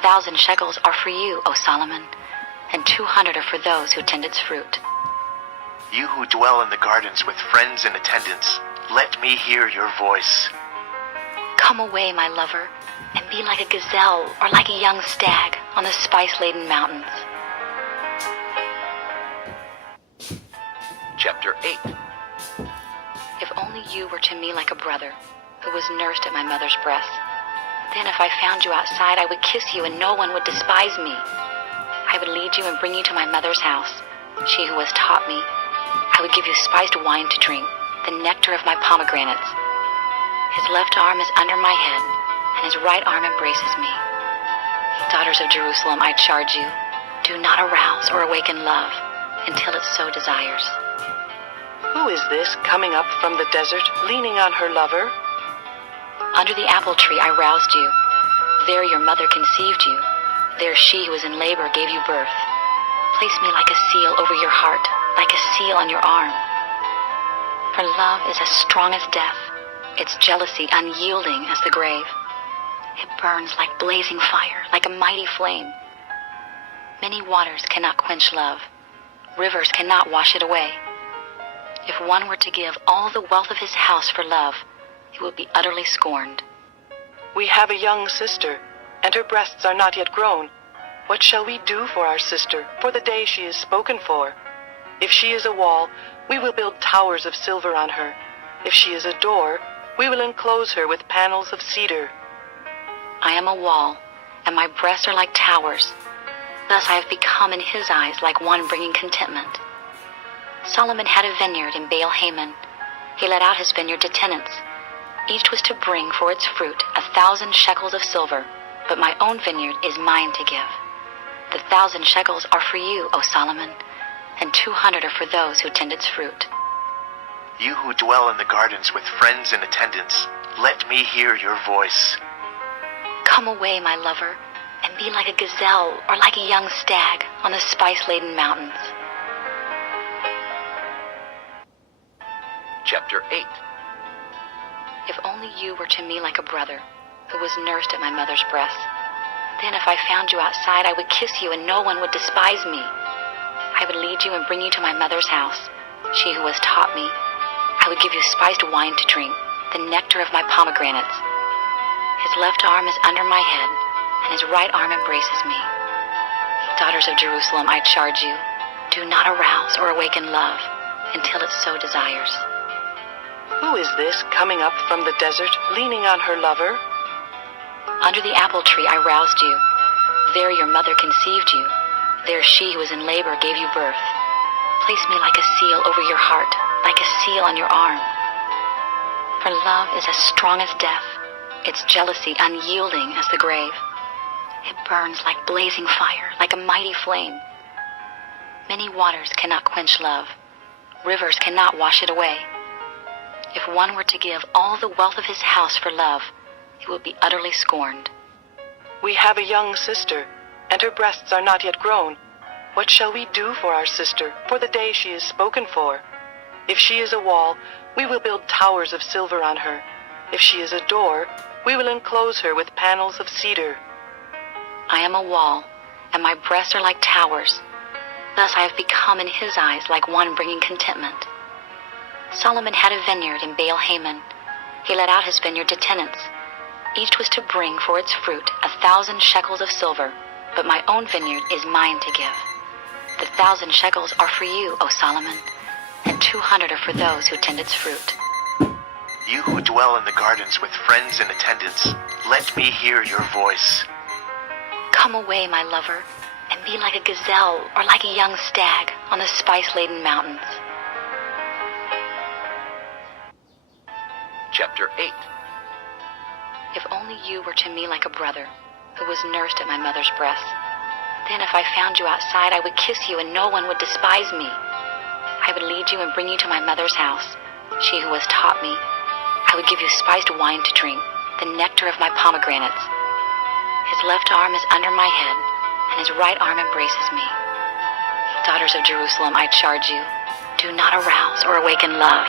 1,000 shekels are for you, O Solomon, and 200 are for those who tend its fruit. You who dwell in the gardens with friends and attendants, let me hear your voice. Come away, my lover, and be like a gazelle or like a young stag on the spice-laden mountains. Chapter 8. If only you were to me like a brother who was nursed at my mother's breast. Then if I found you outside, I would kiss you and no one would despise me. I would lead you and bring you to my mother's house, she who has taught me. I would give you spiced wine to drink, the nectar of my pomegranates. His left arm is under my head, and his right arm embraces me. Daughters of Jerusalem, I charge you, do not arouse or awaken love until it so desires. Who is this coming up from the desert, leaning on her lover? Under the apple tree I roused you. There your mother conceived you. There she who was in labor gave you birth. Place me like a seal over your heart, like a seal on your arm. For love is as strong as death, its jealousy unyielding as the grave. It burns like blazing fire, like a mighty flame. Many waters cannot quench love. Rivers cannot wash it away. If one were to give all the wealth of his house for love, it would be utterly scorned. We have a young sister, and her breasts are not yet grown. What shall we do for our sister, for the day she is spoken for? If she is a wall, we will build towers of silver on her. If she is a door, we will enclose her with panels of cedar. I am a wall, and my breasts are like towers. Thus I have become in his eyes like one bringing contentment. Solomon had a vineyard in Baal-Hamon. He let out his vineyard to tenants. Each was to bring for its fruit 1,000 shekels of silver, but my own vineyard is mine to give. The 1,000 shekels are for you, O Solomon, and 200 are for those who tend its fruit. You who dwell in the gardens with friends and attendants, let me hear your voice. Come away, my lover, and be like a gazelle or like a young stag on the spice-laden mountains. Chapter 8. If only you were to me like a brother who was nursed at my mother's breast. Then if I found you outside, I would kiss you and no one would despise me. I would lead you and bring you to my mother's house, she who has taught me. I would give you spiced wine to drink, the nectar of my pomegranates. His left arm is under my head, and his right arm embraces me. Daughters of Jerusalem, I charge you, do not arouse or awaken love until it so desires. Who is this coming up from the desert, leaning on her lover? Under the apple tree I roused you. There your mother conceived you. There she who was in labor gave you birth. Place me like a seal over your heart, like a seal on your arm. For love is as strong as death, its jealousy unyielding as the grave. It burns like blazing fire, like a mighty flame. Many waters cannot quench love. Rivers cannot wash it away. If one were to give all the wealth of his house for love, it would be utterly scorned. We have a young sister, and her breasts are not yet grown. What shall we do for our sister, for the day she is spoken for? If she is a wall, we will build towers of silver on her. If she is a door, we will enclose her with panels of cedar. I am a wall, and my breasts are like towers. Thus I have become in his eyes like one bringing contentment. Solomon had a vineyard in Baal-Hamon. He let out his vineyard to tenants. Each was to bring for its fruit 1,000 shekels of silver, but my own vineyard is mine to give. The 1,000 shekels are for you, O Solomon, and 200 are for those who tend its fruit. You who dwell in the gardens with friends and attendants, let me hear your voice. Come away, my lover, and be like a gazelle or like a young stag on the spice-laden mountains. Chapter 8. If only you were to me like a brother who was nursed at my mother's breast. Then if I found you outside, I would kiss you and no one would despise me. I would lead you and bring you to my mother's house, she who has taught me. I would give you spiced wine to drink, the nectar of my pomegranates. His left arm is under my head, and his right arm embraces me. Daughters of Jerusalem, I charge you, do not arouse or awaken love